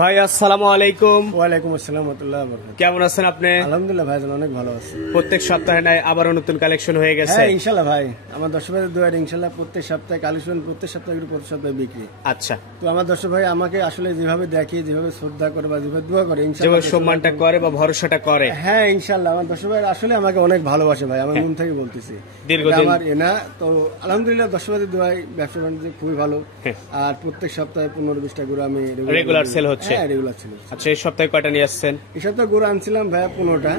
ভাই আসসালামু আলাইকুম। ওয়ালাইকুম আসসালাম ওয়া রাহমাতুল্লাহি ওয়া বারাকাতুহু। কেমন আছেন আপনি? আলহামদুলিল্লাহ ভাইজান, অনেক ভালো আছি। প্রত্যেক সপ্তাহে নাই আবারও নতুন কালেকশন হয়ে গেছে? হ্যাঁ ইনশাআল্লাহ ভাই, আমার দর্শক ভাইদের দোয়া ইনশাআল্লাহ প্রত্যেক সপ্তাহে কালেকশন, প্রত্যেক সপ্তাহে প্রত্যেক সপ্তাহে বিক্রি। আচ্ছা, তো আমার দর্শক ভাই আমাকে আসলে যেভাবে দেখে, যেভাবে শ্রদ্ধা করে বা যেভাবে দোয়া করে, যেভাবে ইনশাআল্লাহ সম্মানটা করে বা ভরসাটা করে, হ্যাঁ ইনশাআল্লাহ আমার দর্শক ভাই আসলে আমাকে অনেক ভালোবাসে ভাই, আমার মন থেকে বলতেছি। দীর্ঘদিন আমার এনা তো আলহামদুলিল্লাহ দর্শক ভাইদের দোয়ায় ব্যবসা বাণিজ্য খুবই ভালো। আর প্রত্যেক সপ্তাহে 15-20টা গরু আমি রেগুলার সেল হচ্ছে। হ্যাঁ রেগুলার সেল। আচ্ছা, এই সপ্তাহে কয়টা নিয়ে আসছেন? এই সপ্তাহে গরু আনছিলাম ভাই 15টা,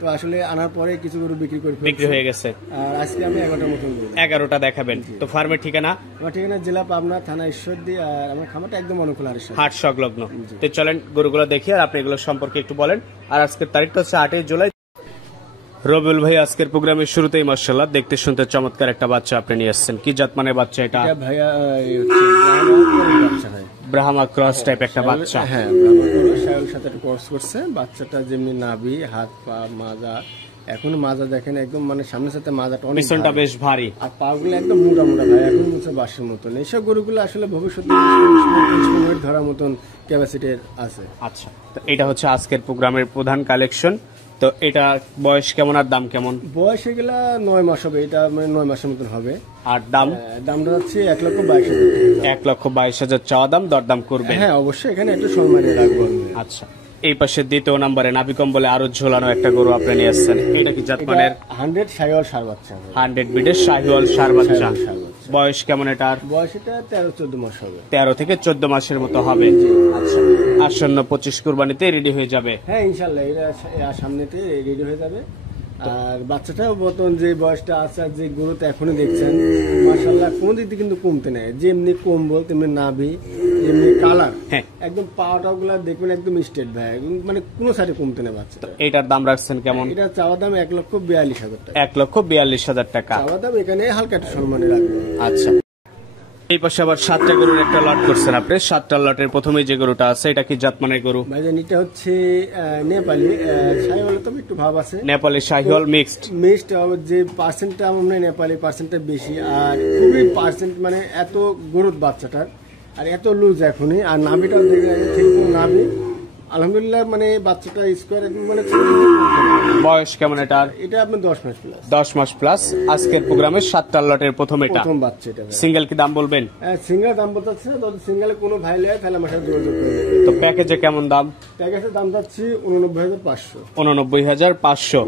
তো আসলে আনার পরে কিছু গরু বিক্রি হয়ে গেছে। আর আজকে আমি 11টার মতন গরু। 11টা দেখাবেন তো? ফার্মের ঠিকানা? আমার ঠিকানা জেলা পাবনা, থানা ঈশ্বরদী, আর আমার খামারটা একদম অনুকূল হাট সংলগ্ন। তো চলেন গরুগুলো দেখি আর আপনি এগুলো সম্পর্কে একটু বলেন। আর আজকের তারিখটা হচ্ছে 8 জুলাই। রবিউল ভাই, আজকের প্রোগ্রামের শুরুতেই মাশাআল্লাহ দেখতে শুনতে চমৎকার একটা বাচ্চা আপনি নিয়ে আসছেন। কি জাত মানের বাচ্চা এটা? ভাইয়া ব্রাহ্মা ক্রস টাইপ একটা বাচ্চা। হ্যাঁ, ব্রাহ্মা শায়ল সাথে ক্রস করছে। বাচ্চাটা যেমনি নাভি, হাত পা, মাজা, এখন মাজা দেখেন একদম মানে সামনের সাথে মাজাটা অনেক, পিছনটা বেশ ভারী, আর পাগুলো একদম মোটা মোটা ভাই, এখন হচ্ছে বাঁশের মতন। এইসব গরুগুলো আসলে ভবিষ্যতে ধরার মতন ক্যাপাসিটির আছে। আচ্ছা, তো এটা হচ্ছে আজকের প্রোগ্রামের প্রধান কালেকশন। তো এটা বয়স কেমন আর দাম কেমন? বয়স এগুলা 9 মাস হবে, এটা মানে 9 মাসের মতন হবে। আর দামটা হচ্ছে 1,22,000। 1,22,000 চাওয়া দাম, দরদাম করবে? হ্যাঁ অবশ্যই, এখানে একটু সম্মানে রাখবো। আচ্ছা, এই পাশে দ্বিতীয় নম্বরে নাভি কম্বলে আরো ঝোলানো একটা গরু আপনি নিয়ে আসছেন। এটা কি জাতমানের? 100 শাহিওয়াল ষাঁড় বাচ্চা। 100 বিটের শাহিওয়াল ষাঁড় বাচ্চা। বয়স কেমন এটার? বয়স এটা 13-14 মাস হবে। 13 থেকে 14 মাসের মতো হবে। আচ্ছা, আসন্ন 25 কুরবানিতে রেডি হয়ে যাবে? হ্যাঁ ইনশাআল্লাহ, এটা সামনেতে রেডি হয়ে যাবে। আর বাচ্চাটাও বর্তমান যে বয়সটা আছে আর যে গরুতে এখনই দেখছেন মাশাআল্লাহ কোনো দিক দিয়ে কিন্তু কমতে নেই। যেমনি কম্বল তেমনি নাভি, যেমনি কালার, একদম পাওয়াটাও গুলা দেখবেন একদম স্ট্রেট ভাই, মানে কোনো সাইডে কমতে নেই বাচ্চা। এটার দাম রাখছেন কেমন? এটা চাওয়া দাম 1,42,000 টাকা। 1,42,000 টাকা চাওয়া দাম, এখানে হালকা একটু সম্মানে রাখবে। আচ্ছা, এই পাশে আবার 7টা গরুর একটা লট করছেন আপনি। 7টা লটের প্রথমেই যে গরুটা আছে এটা কি জাতমানের গরু? ভাইজান এটা হচ্ছে নেপালি শাহিওয়াল, তবে একটু ভাব আছে। নেপালি শাহিওয়াল মিক্সড। যে পার্সেন্টটা আমার নেপালি পার্সেন্টটা বেশি, আর খুবই পার্সেন্ট মানে এত গরুর বাচ্চাটার, আর এত লুজ এখনই। আর নাভিটাও দেখে ঠিক নাভি আলহামদুলিল্লাহ, মানে বাচ্চাটা স্কোয়ার মানে। বয়স কেমন এটার? এটা আপনার 10 মাস প্লাস। 10 মাস প্লাস। আজকের প্রোগ্রামের 7টা লটের প্রথম বাচ্চা এটা। সিঙ্গেল কি দাম বলবেন? সিঙ্গেল দাম বলতেছে, যদি সিঙ্গেলে কোনো ভাই লাগে তাহলে আমার সাথে যোগাযোগ করবে। তো প্যাকেজে কেমন দাম? প্যাকেজের দাম যাচ্ছে 89,500। 89,500।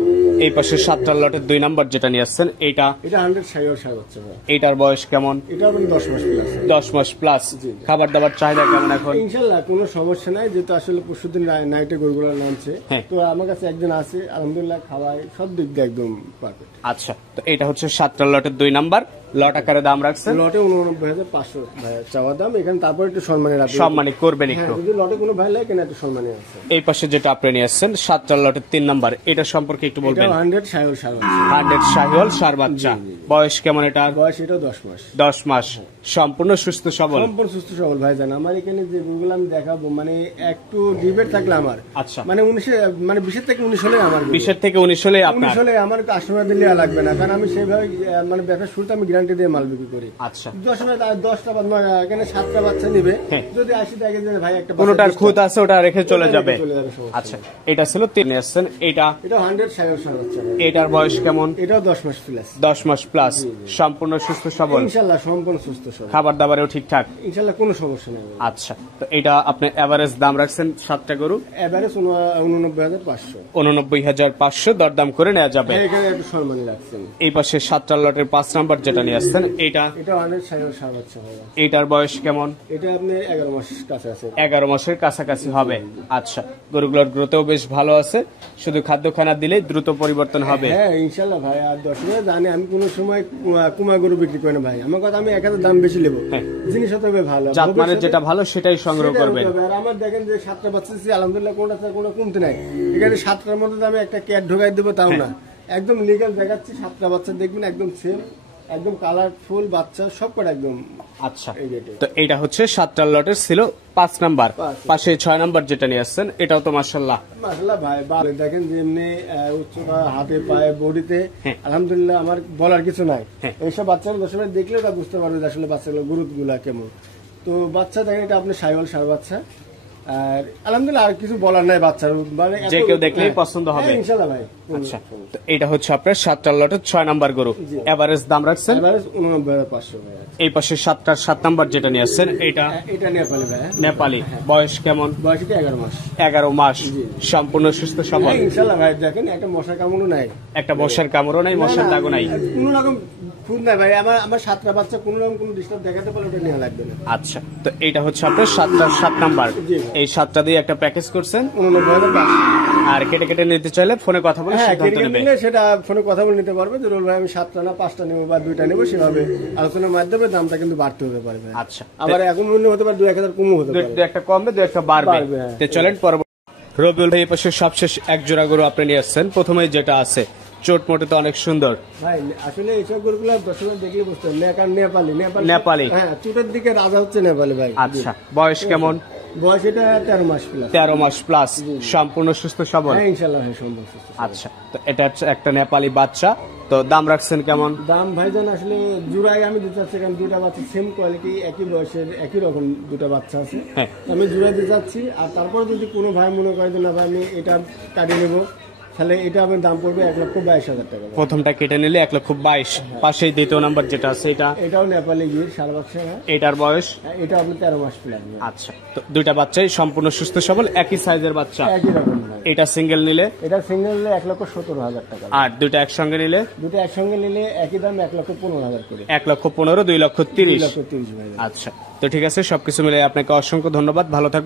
এই পাশে 7টা লটের 2 নাম্বার যেটা নিয়ে আসছেন এটা? এটা 100 শাহিওয়াল ষাঁড় বাচ্চা। এটার বয়স কেমন? এটা আপনার 10 মাস প্লাস। 10 মাস প্লাস। খাবার দাবার চাহিদা কেমন এখন? ইনশাআল্লাহ কোনো সমস্যা নাই, যেহেতু আসলে পরশুদিন নাইটে গরুগুলো নামছে, তো আমার কাছে একজন আছে আলহামদুলিল্লাহ, খাওয়াই সব দিক দিয়ে একদম পারফেক্ট। আচ্ছা, তো এটা হচ্ছে 7টা লটের 2 নাম্বার। লট আকারে দাম রাখছেন? লটে 89,500 চাওয়া দাম, এখানে তারপর একটু সম্মানে রাখবেন, সম্মানী করবেন একটু। যদি লটে কোনো ভাই লাগে কেন একটু সম্মানে আছে। এই পাশে যেটা আপনি নিয়ে আসছেন 7টা লটের 3 নাম্বার, এটা সম্পর্কে একটু বলবেন। 100 শাহিওয়াল ষাঁড় বাচ্চা। 100 শাহিওয়াল ষাঁড় বাচ্চা। বয়স কেমন এটা? বয়স এটা 10 মাস। 10 মাস। সম্পূর্ণ সুস্থ সবল? সম্পূর্ণ সুস্থ সবল ভাইজান। আমার এখানে যে গরুগুলো আমি দেখাবো মানে একটু ডিবেট থাকলে আমার, আচ্ছা মানে 20 থেকে 19 হলে আমার, 20 থেকে 19 হলে আপনার 19 হলে আমার কাস্টমার দিলে লাগবে না, কারণ আমি সেভাবে মানে ব্যবসা শুরুতে আমি গ্যারান্টি দিয়ে মাল বিক্রি করি। আচ্ছা, 10টা বা 9 এখানে 7টা বাচ্চা নিবে, যদি 80 টাকা দিয়ে ভাই একটা কোনটার খুদ আছে ওটা রেখে চলে যাবে। আচ্ছা, এটা ছিল 3 আসছেন। এটা 100 শাহিওয়াল ষাঁড় বাচ্চা। এটার বয়স কেমন? এটাও 10 মাস প্লাস। 10 মাস প্লাস। সম্পূর্ণ সুস্থ সবল? ইনশাআল্লাহ সম্পূর্ণ সুস্থ সবল। খাবার দাবারেও ঠিকঠাক? ইনশাআল্লাহ কোনো সমস্যা নেই। আচ্ছা, তো এটা আপনি এভারেজ দাম রাখছেন 7টা গরু? এভারেজ 89,500। 89,500 দরদাম করে নেওয়া যাবে। এখানে একটু সম্মানী রাখছেন। এই পাশে 7টা লটের 5 নাম্বার যেটা নিয়ে আসছেন এটা? 100 শাহিওয়াল ষাঁড় বাচ্চা হবে। এটার বয়স কেমন? এটা আপনি 11 মাস কাছে আছে। 11 মাসের কাছাকাছি হবে। আচ্ছা, গরুগুলোর গ্রোথও বেশ ভালো আছে, শুধু খাদ্য খানা দিলেই দ্রুত পরিবর্তন হবে। হ্যাঁ ইনশাআল্লাহ ভাই। আর দর্শকরা জানে আমি কোনো সময় কুমা গরু বিক্রি করি না ভাই, আমার কথা আমি 1000 দাম বেশি নেব, জিনিস হবে ভালো, জাতমানের যেটা ভালো সেটাই সংগ্রহ করবেন। আর আমার দেখেন যে 7টা বাচ্চা আলহামদুলিল্লাহ কোনটা কোনো কমতে নাই। এখানে 7টার মধ্যে আমি একটা ক্যাট ঢোকাই দেবো, তাও না, একদম লিগ্যাল দেখাচ্ছি। 7টা বাচ্চা দেখবেন একদম সেম, একদম কালারফুল বাচ্চা সবকটা একদম। আচ্ছা, তো এইটা হচ্ছে 7টা লটের ছিল 5 নাম্বার। পাশে 6 নাম্বার যেটা নিয়ে আসছেন এটাও তো মাশাআল্লাহ ভাই ভালো। দেখেন যেমনি উচ্চতা, হাতে পায়ে বডিতে আলহামদুলিল্লাহ আমার বলার কিছু নাই। এইসব বাচ্চাগুলো দর্শকরা দেখলে ওটা বুঝতে পারবে যে আসলে বাচ্চাগুলো গরুগুলা কেমন। তো বাচ্চা দেখেন এটা আপনি শাহিওয়াল ষাঁড় বাচ্চা। আর আলহামদুলিল্লাহ আর কিছু বলার নাই বাচ্চার মানে যে কেউ দেখলেই পছন্দ হবে। ইনশাআল্লাহ ভাই। আচ্ছা, তো এটা হচ্ছে আপনার 7টার লটের 6 নাম্বার গরু। এভারেজ দাম রাখছেন এভারেজ 89,500 ভাই। এই পাশে 7টার 7 নাম্বার যেটা নিয়ে আসছেন এটা এটা নেপালি ভাই। নেপালি, বয়স কেমন? বয়স এটা 11 মাস। 11 মাস, সম্পূর্ণ সুস্থ সবল। ইনশাআল্লাহ ভাই, দেখেন একটা মশার কামড়ও নাই, একটা মশার কামড়ও নাই, মশার দাগও নাই। কোনো রকম খুদ নাই ভাই। আমার 7টা বাচ্চা কোনো রকম কোনো ডিস্টার্ব দেখাতে পারলে ওটা নেওয়া লাগবে না। আচ্ছা, তো এটা হচ্ছে আপনার 7টার 7 নাম্বার। জি। এই 7টা দিয়ে একটা প্যাকেজ করছেন। 89,500। আর কেটে কেটে নিতে চাইলে ফোনে কথা বলে হ্যাঁ, সিদ্ধান্ত কেটে নেবে। নিলে সেটা ফোনে কথা বলে নিতে পারবে যে রোল ভাই আমি 7টা না 5টা নেবো বা 2টা নেবো, সেভাবে আলোচনার মাধ্যমে দামটা কিন্তু বাড়তে হতে পারে ভাই। আচ্ছা, আবার এখন মূল্য হতে পারে 2-1000 কমও হতে পারে। দু একটা কমবে, দু একটা বাড়বে। বাড়বে, হ্যাঁ। তো চলেন পরবর্তী। রবিউল ভাই এই পাশে সবশেষ এক জোড়া গরু আপনি নিয়ে আসছেন। প্রথমে যেটা আছে চোট মোটে তো অনেক সুন্দর। ভাই আসলে এইসব গরুগুলো দর্শকরা দেখলে বুঝতে হবে নেপালি নেপালি। হ্যাঁ, চুটের দিকে রাজা হচ্ছে নেপালি ভাই। আচ্ছা, বয়স কেমন? বয়স এটা 13 মাস প্লাস। 13 মাস প্লাস, সম্পূর্ণ সুস্থ সবল। হ্যাঁ ইনশাআল্লাহ ভাই, সম্ভব সুস্থ। আচ্ছা, তো এটা হচ্ছে একটা নেপালি বাচ্চা। তো দাম রাখছেন কেমন? দাম ভাইজান আসলে জোড়ায় আমি দিতে চাচ্ছি, কারণ দুটা বাচ্চা সেম কোয়ালিটি, একই বয়সের একই রকম দুটা বাচ্চা আছে। হ্যাঁ। আমি জোড়ায় দিতে চাচ্ছি। আর তারপরে যদি কোনো ভাই মনে করে যে না ভাই আমি এটা কাটিয়ে নেবো, তাহলে এটা আমার দাম পড়বে 1,22,000 টাকা। প্রথমটা কেটে নিলে 1,22,000। পাশেই দ্বিতীয় নাম্বার যেটা আছে এটা, এটাও নেপালি গির 5.5 বাচ্চা। এটার বয়স এটা আপনার 13 মাস প্লাস। আচ্ছা, তো দুইটা বাচ্চাই সম্পূর্ণ সুস্থ সবল, একই সাইজের বাচ্চা। একই রকম ভাই। এটা সিঙ্গেল নিলে, এটা সিঙ্গেল 1,17,000 টাকা। আর দুইটা একসঙ্গে নিলে দুটো একসঙ্গে নিলে একই দাম 1,15,000 করে। 1,15,000, 2,30,000। 2,30,000 ভাই। আচ্ছা, তো ঠিক আছে, সবকিছু মিলে আপনাকে অসংখ্য ধন্যবাদ, ভালো থাকবেন।